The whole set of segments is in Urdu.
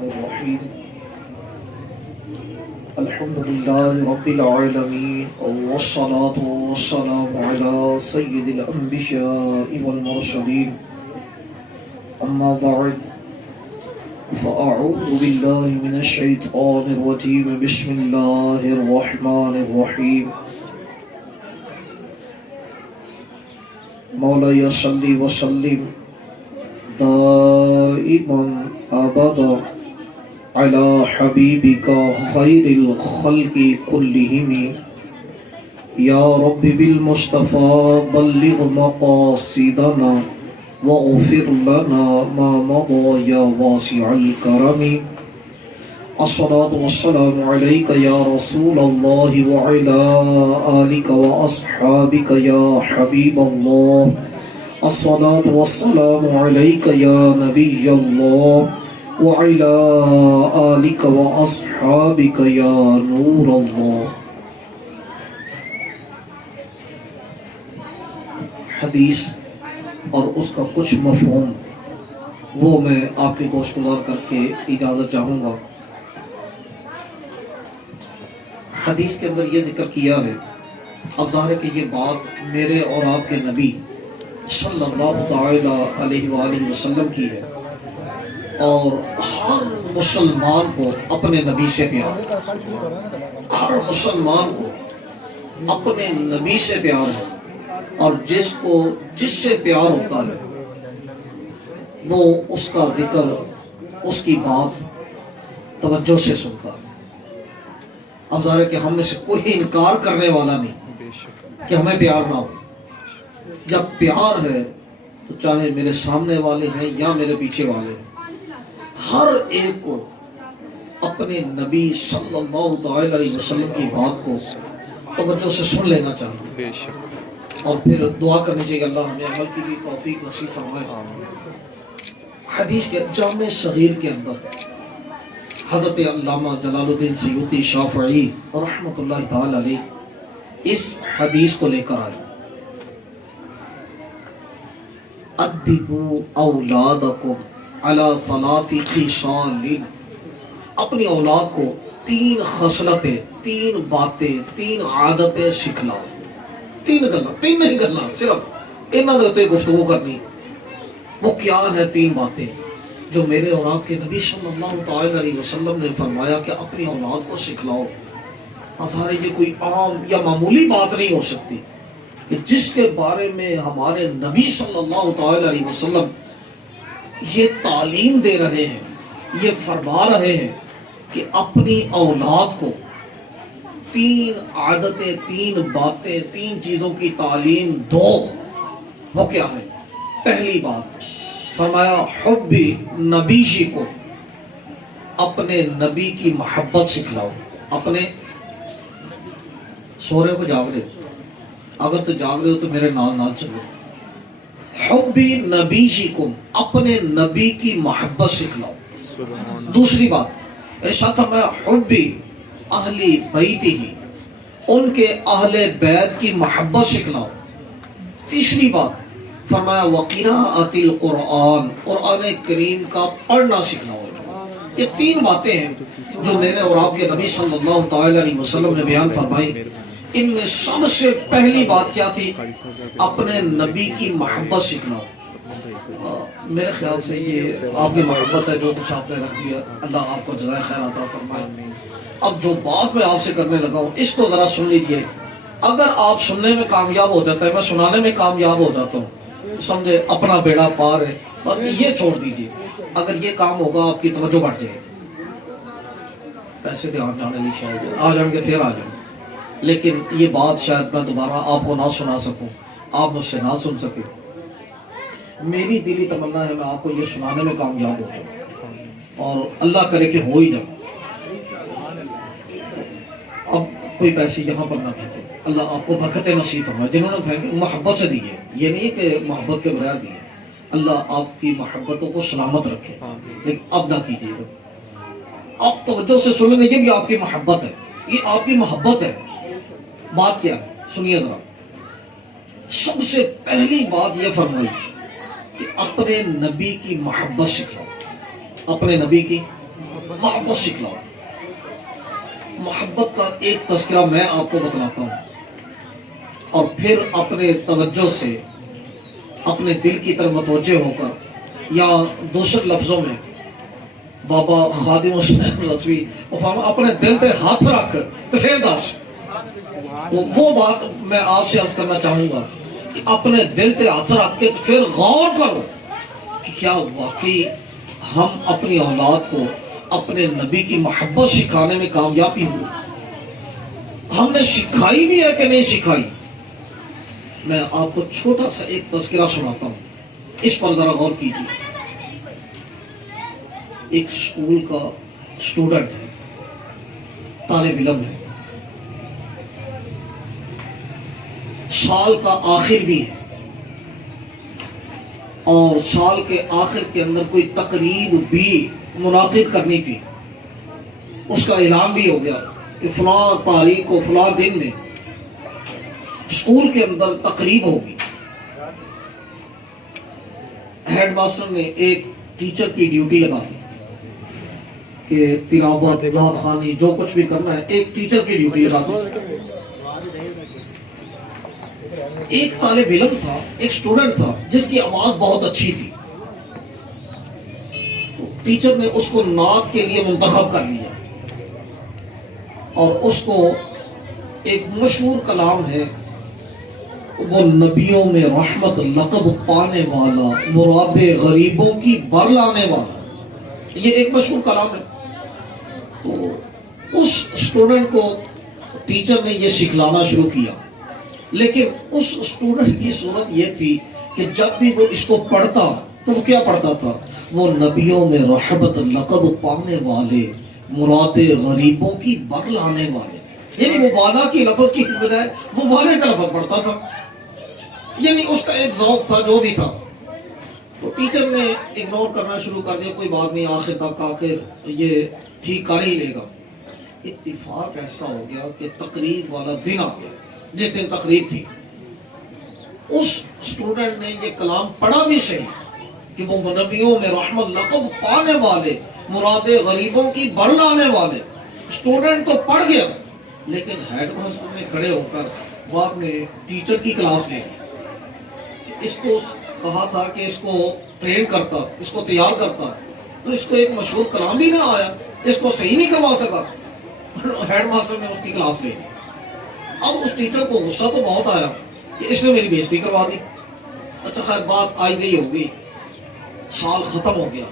الرحمن الرحيم الحمد لله رب العالمين والصلاة والسلام على سيد الأنبياء والمرسلين أما بعد فأعوذ بالله من الشيطان الرجيم بسم الله الرحمن الرحيم مولاي صل وسلم دائما أبدا على حبيبك خير الخلق كلهم يا رب بالمصطفى بلغ مقاصدنا واغفر لنا ما مضى يا واسع الكرم الصلاة والسلام عليك يا رسول الله وعلى آلك وأصحابك يا حبيب الله الصلاة والسلام عليك يا نبي الله وعلى آلك وأصحابك يا نور الله. حدیث اور اس کا کچھ مفہوم وہ میں آپ کے گوشت گزار کر کے اجازت چاہوں گا. حدیث کے اندر یہ ذکر کیا ہے، اب ظاہر ہے کہ یہ بات میرے اور آپ کے نبی صلی اللہ تعالی علیہ وآلہ وسلم کی ہے، اور ہر مسلمان کو اپنے نبی سے پیار ہے، ہر مسلمان کو اپنے نبی سے پیار ہے، اور جس سے پیار ہوتا ہے وہ اس کا ذکر، اس کی بات توجہ سے سنتا ہے. اب ظاہر ہے کہ ہم میں سے کوئی انکار کرنے والا نہیں کہ ہمیں پیار نہ ہو. جب پیار ہے تو چاہے میرے سامنے والے ہیں یا میرے پیچھے والے ہیں، ہر ایک کو اپنے نبی صلی اللہ تعالی علیہ وسلم کی بات کو توجہ سے سن لینا چاہیے، اور پھر دعا کرنی چاہیے اللہ ہمیں عمل کی بھی توفیق نصیب فرمائے. حدیث کے جامع صغیر کے اندر حضرت علامہ جلال الدین سیوطی شافعی رحمۃ اللہ تعالی علیہ اس حدیث کو لے کر آئے: ادبوا اولادکم علی ثلاث خصال، اپنی اولاد کو 3 خصلتیں، 3 باتیں، 3 عادتیں سکھلاؤ. 3 نہیں گلا، صرف انہاں دے تے گفتگو کرنی. وہ کیا ہے 3 باتیں جو میرے اور آپ کے نبی صلی اللہ تعالی علیہ وسلم نے فرمایا کہ اپنی اولاد کو سکھلاؤ؟ ظاہر یہ کوئی عام یا معمولی بات نہیں ہو سکتی کہ جس کے بارے میں ہمارے نبی صلی اللہ تعالی علیہ وسلم یہ تعلیم دے رہے ہیں، یہ فرما رہے ہیں کہ اپنی اولاد کو 3 عادتیں، 3 باتیں، 3 چیزوں کی تعلیم دو. وہ کیا ہے؟ پہلی بات فرمایا حب نبی جی کو، اپنے نبی کی محبت سکھلاؤ. اپنے سو رہے ہو جاگ رہے ہو؟ اگر تو جاگ رہے ہو تو میرے نال چلو. حب نبی جی کو، اپنے نبی کی محبت سکھلاؤ. دوسری بات ارشاد فرمایا حب اہل بیت ہی، ان کے اہل بیت کی محبت سکھلاؤ. تیسری بات فرمایا وقراءۃ القرآن، قرآن کریم کا پڑھنا سکھلاؤ. یہ 3 باتیں ہیں جو میرے اور آپ کے نبی صلی اللہ تعالی علیہ وسلم نے بیان فرمائی. ان میں سب سے پہلی بات کیا تھی؟ اپنے نبی کی محبت سکھلاؤ. میرے خیال سے یہ آپ کی محبت ہے، جو کچھ آپ نے رکھ دیا، اللہ آپ کو جزائے خیر عطا فرمائے. اب جو بات میں آپ سے کرنے لگا ہوں اس کو ذرا سن لیجئے. اگر آپ سننے میں کامیاب ہو جاتا ہے، میں سنانے میں کامیاب ہو جاتا ہوں، سمجھے اپنا بیڑا پار ہے. بس یہ چھوڑ دیجئے، اگر یہ کام ہوگا آپ کی توجہ بڑھ جائے گی. پیسے دھیان جانے لی شاید آ جائیں گے، پھر آ جائیں گے، لیکن یہ بات شاید میں دوبارہ آپ کو نہ سنا سکوں، آپ مجھ سے نہ سن سکیں. میری دلی تمنا ہے میں آپ کو یہ سنانے میں کامیاب ہو جاؤں، اور اللہ کرے کہ ہو ہی جاؤں. اب کوئی پیسے یہاں پر نہ پھینکے، اللہ آپ کو برکتیں نصیب فرمائے. جنہوں نے پھینکے محبت سے دیے، یہ نہیں ہے کہ محبت کے بغیر دیے. اللہ آپ کی محبتوں کو سلامت رکھے، لیکن اب نہ کیجیے گا. اب توجہ سے سنیں گے، یہ بھی آپ کی محبت ہے، یہ آپ کی محبت ہے. بات کیا ہے سنیے ذرا. سب سے پہلی بات یہ فرمائی کہ اپنے نبی کی محبت سکھلاؤ. اپنے نبی کی محبت سکھلاؤ. محبت کا ایک تذکرہ میں آپ کو بتلاتا ہوں اور پھر اپنے توجہ سے اپنے دل کی طرف متوجہ ہو کر یا دوسرے لفظوں میں بابا خادم حسین رضوی اپنے دل پہ ہاتھ رکھ تو پھر دس. تو وہ بات میں آپ سے عرض کرنا چاہوں گا کہ اپنے دل پہ ہاتھ رکھ کے تو پھر غور کرو کہ کیا واقعی ہم اپنی اولاد کو اپنے نبی کی محبت سکھانے میں کامیابی ہو. ہم نے سکھائی بھی ہے کہ نہیں سکھائی. میں آپ کو چھوٹا سا ایک تذکرہ سناتا ہوں, اس پر ذرا غور کیجیے. ایک اسکول کا اسٹوڈنٹ ہے, طالب علم ہے, سال کا آخر بھی ہے اور سال کے آخر کے اندر کوئی تقریب بھی منعقد کرنی تھی. اس کا اعلان بھی ہو گیا کہ فلاں تاریخ کو فلاں دن میں اسکول کے اندر تقریب ہوگی. ہیڈ ماسٹر نے ایک ٹیچر کی ڈیوٹی لگا دی کہ تلاوت نعت خوانی جو کچھ بھی کرنا ہے ایک ٹیچر کی ڈیوٹی لگا دی. ایک طالب علم تھا, ایک اسٹوڈنٹ تھا جس کی آواز بہت اچھی تھی. تو ٹیچر نے اس کو نعت کے لیے منتخب کر لیا اور اس کو ایک مشہور کلام ہے, وہ نبیوں میں رحمت لقب پانے والا, مراد غریبوں کی بر لانے والا, یہ ایک مشہور کلام ہے. تو اس اسٹوڈنٹ کو ٹیچر نے یہ سکھلانا شروع کیا, لیکن اس اسٹوڈنٹ کی صورت یہ تھی کہ جب بھی وہ اس کو پڑھتا تو وہ کیا پڑھتا تھا, وہ نبیوں میں رحمت لقب پانے والے, مراد غریبوں کی بر لانے والے, یعنی وہ والا کی لفظ کی بجائے وہ والے کا لفظ پڑھتا تھا. یعنی اس کا ایک ذوق تھا جو بھی تھا. تو ٹیچر نے اگنور کرنا شروع کر دیا, کوئی بات نہیں, آخر تک آخر یہ ٹھیک کر ہی لے گا. اتفاق ایسا ہو گیا کہ تقریب والا دن آ گیا, جس دن تقریب تھی. اس اسٹوڈنٹ نے یہ کلام پڑھا بھی صحیح کہ وہ نبیوں میں رحمت لقب پانے والے, مراد غریبوں کی بر لانے والے. اسٹوڈنٹ تو پڑھ گیا, لیکن ہیڈ ماسٹر نے کھڑے ہو کر بعد میں ٹیچر کی کلاس لے لی. اس کو کہا تھا کہ اس کو ٹرین کرتا, اس کو تیار کرتا, تو اس کو ایک مشہور کلام بھی نہ آیا, اس کو صحیح نہیں کروا سکا. ہیڈ ماسٹر نے اس کی کلاس لے لی. اب اس ٹیچر کو غصہ تو بہت آیا کہ اس نے میری بےزتی کروا دی. اچھا خیر بات آئی گئی ہوگی, سال ختم ہو گیا,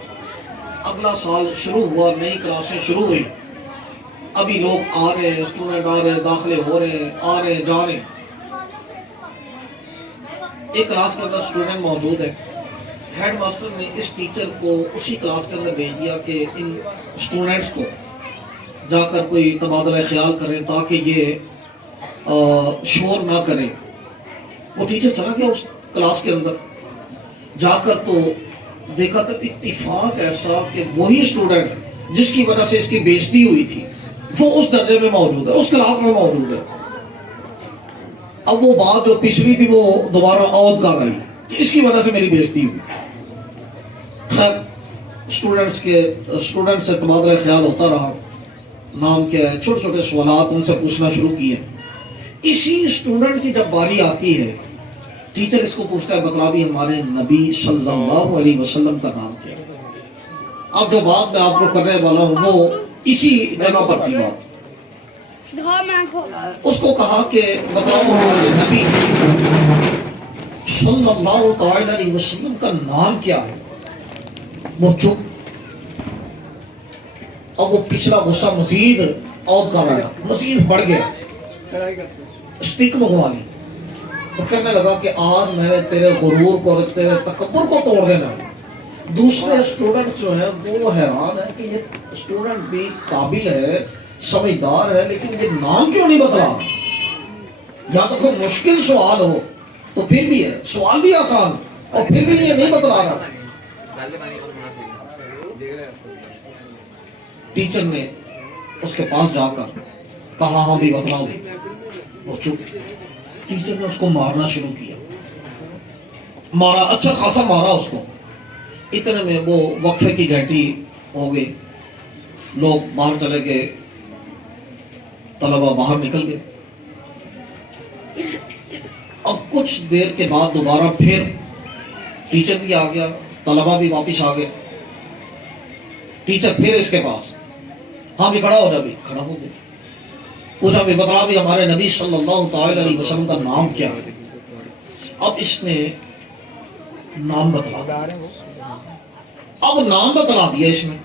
اگلا سال شروع ہوا, نئی کلاسیں شروع ہوئی. ابھی لوگ آ رہے ہیں, اسٹوڈنٹ آ رہے ہیں, داخلے ہو رہے ہیں, آ رہے ہیں, جا رہے ہیں. ایک کلاس کے اندر اسٹوڈنٹ موجود ہے. ہیڈ ماسٹر نے اس ٹیچر کو اسی کلاس کے اندر بھیج دیا کہ ان اسٹوڈنٹس کو جا کر کوئی تبادلہ خیال کریں تاکہ یہ شور نہ کریں. وہ ٹیچر چلا گیا اس کلاس کے اندر, جا کر تو دیکھا تو اتفاق ایسا کہ وہی اسٹوڈنٹ جس کی وجہ سے اس کی بےزتی ہوئی تھی وہ اس درجے میں موجود ہے, اس کلاس میں موجود ہے. اب وہ بات جو پچھلی تھی وہ دوبارہ عود کر رہی کہ اس کی وجہ سے میری بےزتی ہوئی. خیر اسٹوڈنٹ سے تبادلہ خیال ہوتا رہا, نام کیا ہے, چھوٹے چھوٹے سوالات ان سے پوچھنا شروع کیے. اسی اسٹوڈنٹ کی جب باری آتی ہے, ٹیچر اس کو پوچھتا ہے بتلا بھی ہمارے نبی صلی اللہ علیہ وسلم کا نام کیا ہے. اب جو بات میں آپ کو کرنے والا ہوں وہ اسی جگہ پر تھی بات. اس کو کہا کہ بتلاؤ ہمارے نبی صلی اللہ تعالی علیہ وسلم کا نام کیا ہے. وہ چپ. اب وہ پچھلا غصہ مزید اور کر رہا, مزید بڑھ گیا. اسٹک منگوا لی اور کہنے لگا کہ آج میں نے تیرے غرور کو اور تیرے تکبر کو توڑ دینا. دوسرے اسٹوڈنٹس جو ہیں وہ حیران ہے کہ یہ اسٹوڈنٹ بھی قابل ہے, سمجھدار ہے, لیکن یہ نام کیوں نہیں بتلا. یا تو کوئی مشکل سوال ہو تو پھر بھی ہے, سوال بھی آسان اور پھر بھی یہ نہیں بتلا رہا. ٹیچر نے اس کے پاس جا کر کہا ہاں بھی بتلاؤ گے. وہ چپ. ٹیچر نے اس کو مارنا شروع کیا, مارا, اچھا خاصا مارا اس کو. اتنے میں وہ وقفے کی گھنٹی ہو گئی. لوگ باہر چلے گئے، طلبہ باہر نکل گئے. اب کچھ دیر کے بعد دوبارہ پھر ٹیچر بھی آ گیا، طلبہ بھی واپس آ گئے. ٹیچر پھر اس کے پاس، ہاں بھی کھڑا ہو جا، بھی کھڑا ہو گیا. پوچھا بھی بتلا بھی ہمارے نبی صلی اللہ تعالی علیہ وسلم کا نام کیا ہے؟ اب اس نے نام بتلا دیا. اب نام بتلا دیا اس نے.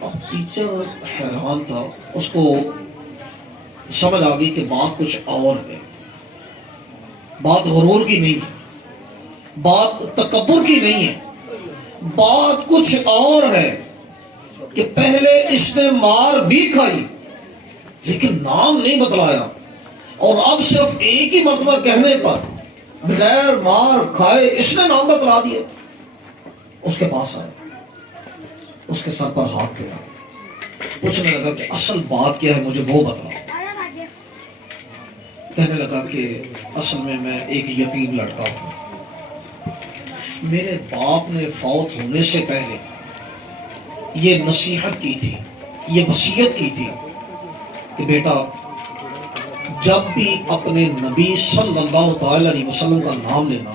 اب ٹیچر حیران تھا، اس کو سمجھ آ گئی کہ بات کچھ اور ہے، بات غرور کی نہیں ہے، بات تکبر کی نہیں ہے، بات کچھ اور ہے کہ پہلے اس نے مار بھی کھائی لیکن نام نہیں بتلایا، اور اب صرف ایک ہی مرتبہ کہنے پر بغیر مار کھائے اس نے نام بتلا دیا. اس کے پاس آیا، اس کے سر پر ہاتھ پھیرا، پوچھنے لگا کہ اصل بات کیا ہے، مجھے وہ بتلا. کہنے لگا کہ اصل میں ایک یتیم لڑکا ہوں. میرے باپ نے فوت ہونے سے پہلے یہ نصیحت کی تھی، یہ وصیت کی تھی کہ بیٹا جب بھی اپنے نبی صلی اللہ تعالی علیہ وسلم کا نام لینا،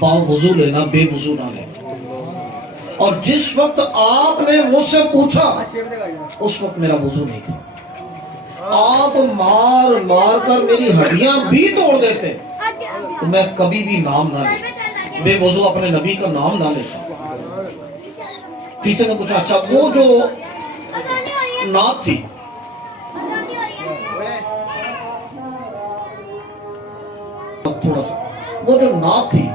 با وضو لینا، بے وضو نہ لینا. اور جس وقت آپ نے مجھ سے پوچھا اس وقت میرا وضو نہیں تھا. آپ مار مار کر میری ہڈیاں بھی توڑ دیتے تو میں کبھی بھی نام نہ لیتا، بے وضو اپنے نبی کا نام نہ لیتا. ٹیچر نے پوچھا اچھا وہ جو نعت تھی، تھوڑا سا وہ جو نعت تھی،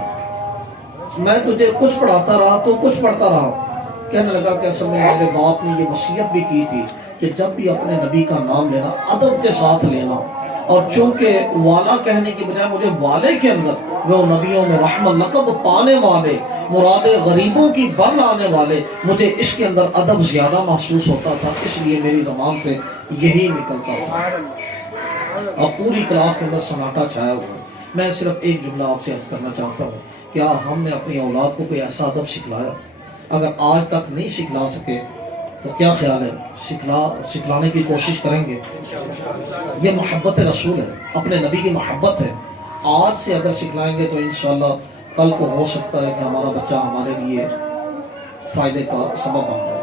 میں تجھے کچھ پڑھاتا رہا تو کچھ پڑھتا رہا. کہنے لگا کہ اصل میں میرے باپ نے یہ وصیت بھی کی تھی کہ جب بھی اپنے نبی کا نام لینا ادب کے ساتھ لینا، اور چونکہ والا کہنے کی بجائے مجھے والے کے اندر وہ نبیوں میں رحمت لقب پانے والے، مراد غریبوں کی بر لانے والے، مجھے اس کے اندر ادب زیادہ محسوس ہوتا تھا، اس لیے میری زبان سے یہی نکلتا تھا. اب پوری کلاس کے اندر سناٹا چھایا ہوا. میں صرف ایک جملہ آپ سے عرض کرنا چاہتا ہوں، کیا ہم نے اپنی اولاد کو کوئی ایسا ادب سکھلایا؟ اگر آج تک نہیں سکھلا سکے تو کیا خیال ہے سکھلانے کی کوشش کریں گے؟ یہ محبت رسول ہے، اپنے نبی کی محبت ہے. آج سے اگر سکھلائیں گے تو انشاءاللہ کل کو ہو سکتا ہے کہ ہمارا بچہ ہمارے لیے فائدے کا سبب بن جائے.